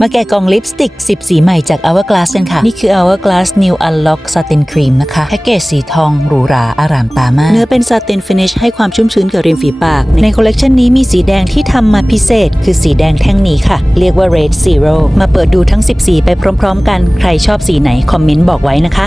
มาแกะกล่องลิปสติก 10 สีใหม่จาก Hourglass กันค่ะ นี่คือ Hourglass New Unlock Satin Cream นะคะ แพ็กเกจสีทองหรูหราอารามตามาก เนื้อเป็น Satin Finish ให้ความชุ่มชื้นกับริมฝีปาก ในคอลเลกชันนี้มีสีแดงที่ทำมาพิเศษ คือสีแดงแท่งนี้ค่ะ เรียกว่า Red Zero มาเปิดดูทั้ง 10 สีไปพร้อม ๆ กัน ใครชอบสีไหน คอมเมนต์บอกไว้นะคะ